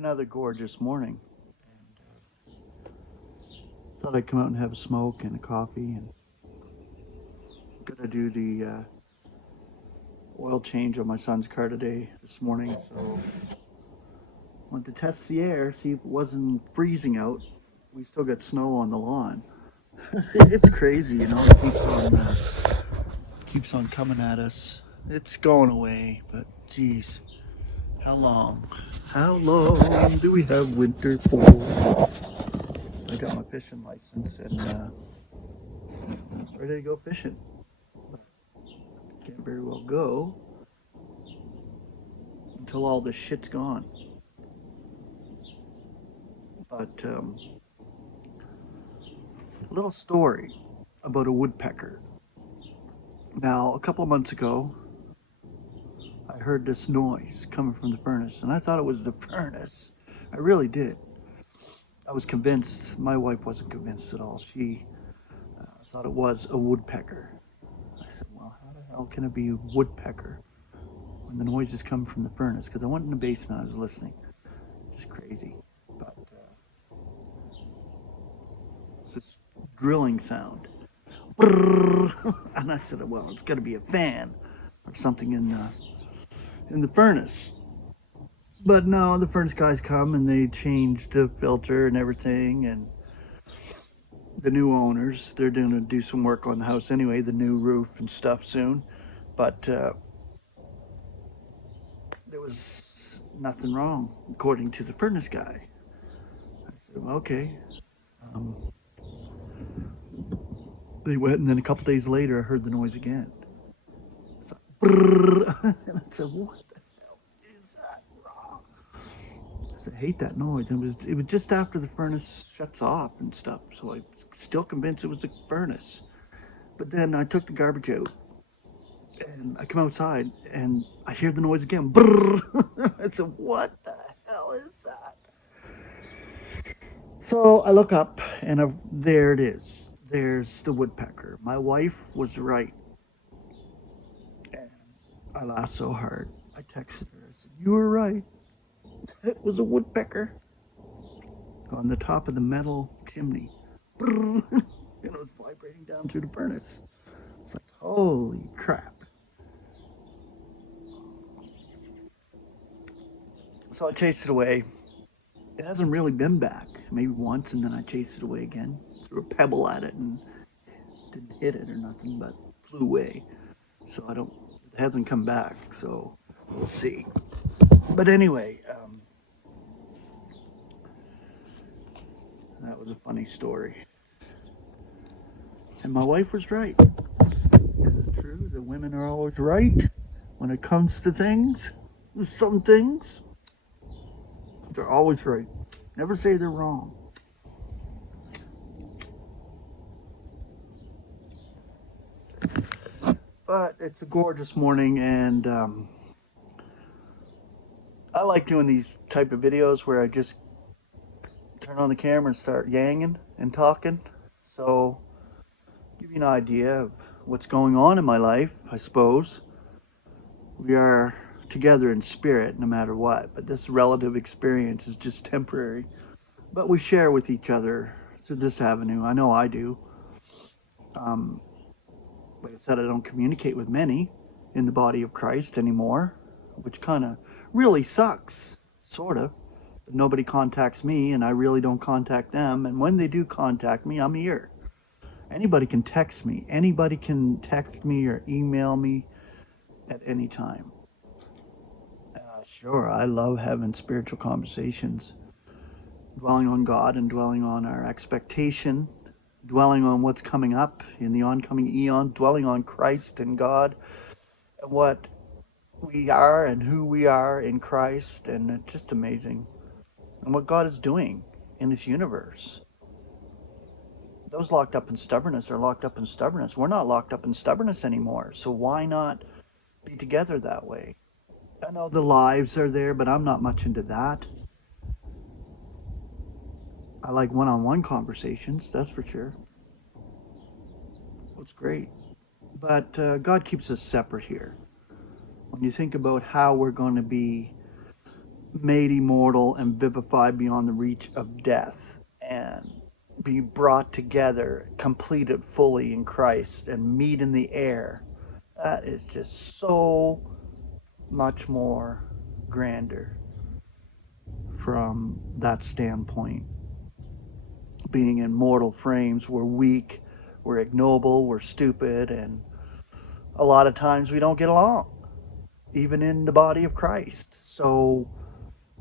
Another gorgeous morning. And thought I'd come out and have a smoke and a coffee, and gonna do the oil change on my son's car today this morning. So wanted to test the air, see if it wasn't freezing out. We still got snow on the lawn. It's crazy, It keeps on coming at us. It's going away, but geez, how long? How long do we have winter for? I got my fishing license and ready to go fishing. But can't very well go until all this shit's gone. But a little story about a woodpecker. Now, a couple of months ago, I heard this noise coming from the furnace, and I thought it was the furnace. I really did. I was convinced. My wife wasn't convinced at all. She thought it was a woodpecker. I said, well, how the hell can it be a woodpecker when the noise is coming from the furnace? Because I went in the basement, I was listening. Just crazy. But it's this drilling sound. And I said, well, it's got to be a fan or something in the furnace. But no, the furnace guys come and they change the filter and everything. And the new owners, they're going to do some work on the house anyway, the new roof and stuff soon. But there was nothing wrong, according to the furnace guy. I said, well, okay. Um, they went, and then a couple days later, I heard the noise again. It's like, and I said, what the hell is that wrong? I said, I hate that noise. And it was just after the furnace shuts off and stuff, so I was still convinced it was the furnace. But then I took the garbage out, and I come outside, and I hear the noise again. I said, what the hell is that? So I look up, and there it is. There's the woodpecker. My wife was right. And I laughed so hard. I texted her. I said, you were right. It was a woodpecker on the top of the metal chimney. And it was vibrating down through the furnace. It's like, holy crap. So I chased it away. It hasn't really been back. Maybe once, and then I chased it away again. Threw a pebble at it and didn't hit it or nothing, but flew away. So it hasn't come back. So we'll see. But anyway, that was a funny story. And my wife was right. Is it true that women are always right when it comes to things? Some things, they're always right. Never say they're wrong. But it's a gorgeous morning, and I like doing these type of videos where I just turn on the camera and start yanging and talking. So, give you an idea of what's going on in my life, I suppose. We are together in spirit no matter what, but this relative experience is just temporary. But we share with each other through this avenue. I know I do. Um, like I said, I don't communicate with many in the body of Christ anymore, which kind of really sucks, sort of. But nobody contacts me, and I really don't contact them. And when they do contact me, I'm here. Anybody can text me. Anybody can text me or email me at any time. Sure, I love having spiritual conversations, dwelling on God and dwelling on our expectation, dwelling on what's coming up in the oncoming eon, dwelling on Christ and God and what we are and who we are in Christ, and it's just amazing. And what God is doing in this universe. Those locked up in stubbornness are locked up in stubbornness. We're not locked up in stubbornness anymore, so why not be together that way? I know the lives are there, but I'm not much into that. I like one-on-one conversations, that's for sure. It's great. But God keeps us separate here. When you think about how we're going to be made immortal and vivified beyond the reach of death, and be brought together, completed fully in Christ, and meet in the air. That is just so much more grander from that standpoint. Being in mortal frames, we're weak, we're ignoble, we're stupid, and a lot of times we don't get along, even in the body of Christ. So,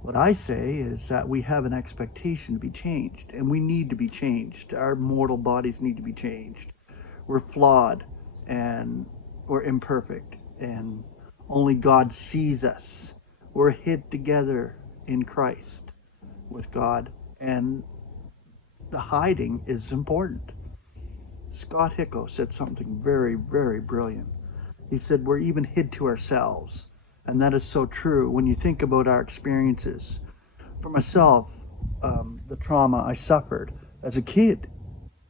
what I say is that we have an expectation to be changed, and we need to be changed. Our mortal bodies need to be changed. We're flawed, and we're imperfect, and only God sees us. We're hid together in Christ with God, and the hiding is important. Scott Hicko said something very, very brilliant. He said, we're even hid to ourselves. And that is so true when you think about our experiences. For myself, the trauma I suffered as a kid,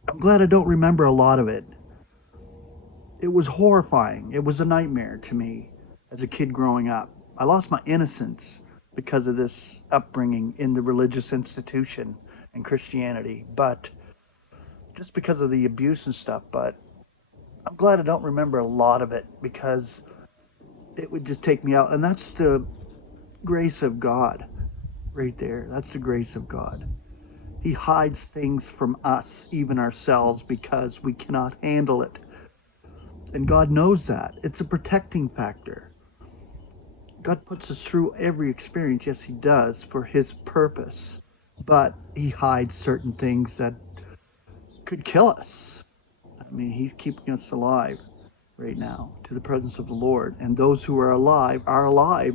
I'm glad I don't remember a lot of it. It was horrifying. It was a nightmare to me as a kid growing up. I lost my innocence because of this upbringing in the religious institution and Christianity, but just because of the abuse and stuff. But I'm glad I don't remember a lot of it because it would just take me out. And that's the grace of God right there. That's the grace of God. He hides things from us, even ourselves, because we cannot handle it. And God knows that. It's a protecting factor. God puts us through every experience, yes, He does, for His purpose. But He hides certain things that could kill us. I mean, He's keeping us alive right now to the presence of the Lord. And those who are alive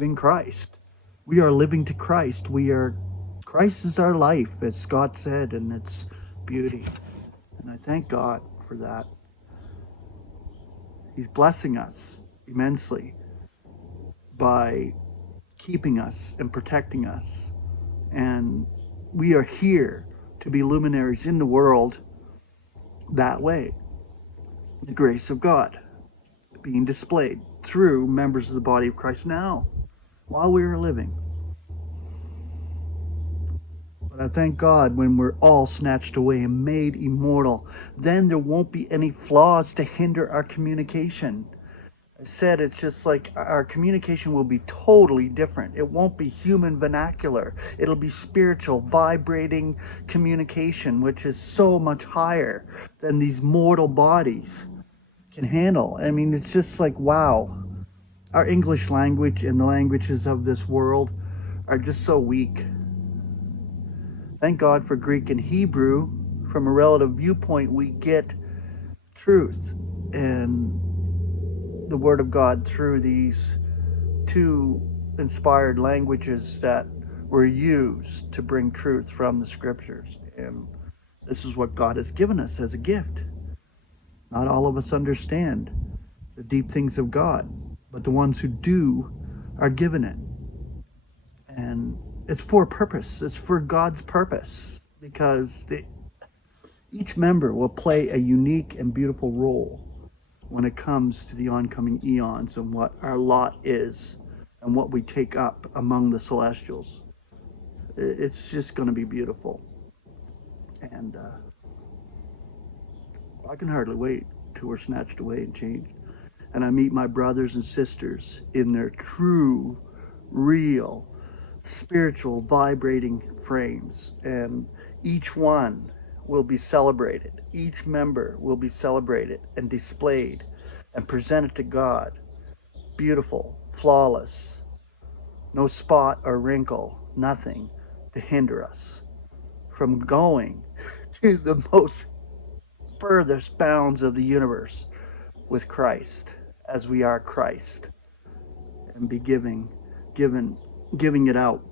in Christ. We are living to Christ. Christ is our life, as Scott said, and it's beauty. And I thank God for that. He's blessing us immensely by keeping us and protecting us. And we are here to be luminaries in the world that way. The grace of God being displayed through members of the body of Christ now, while we are living. But I thank God when we're all snatched away and made immortal, then there won't be any flaws to hinder our communication. I said it's just like our communication will be totally different. It won't be human vernacular. It'll be spiritual, vibrating communication, which is so much higher than these mortal bodies can handle. I mean, it's just like, wow. Our English language and the languages of this world are just so weak. Thank God for Greek and Hebrew. From a relative viewpoint, we get truth and the Word of God through these two inspired languages that were used to bring truth from the Scriptures. And this is what God has given us as a gift. Not all of us understand the deep things of God, but the ones who do are given it. And it's for a purpose. It's for God's purpose, because each member will play a unique and beautiful role when it comes to the oncoming eons and what our lot is and what we take up among the celestials. It's just going to be beautiful. And I can hardly wait till we're snatched away and changed. And I meet my brothers and sisters in their true, real, spiritual, vibrating frames. And each one will be celebrated. Each member will be celebrated and displayed and presented to God. Beautiful, flawless, no spot or wrinkle, nothing to hinder us from going to the most furthest bounds of the universe with Christ, as we are Christ, and be giving it out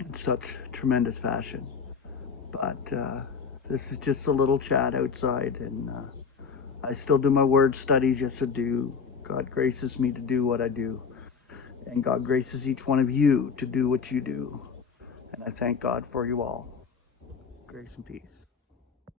in such tremendous fashion. But this is just a little chat outside, and I still do my word studies. Yes, I do. God graces me to do what I do, and God graces each one of you to do what you do. And I thank God for you all. Grace and peace.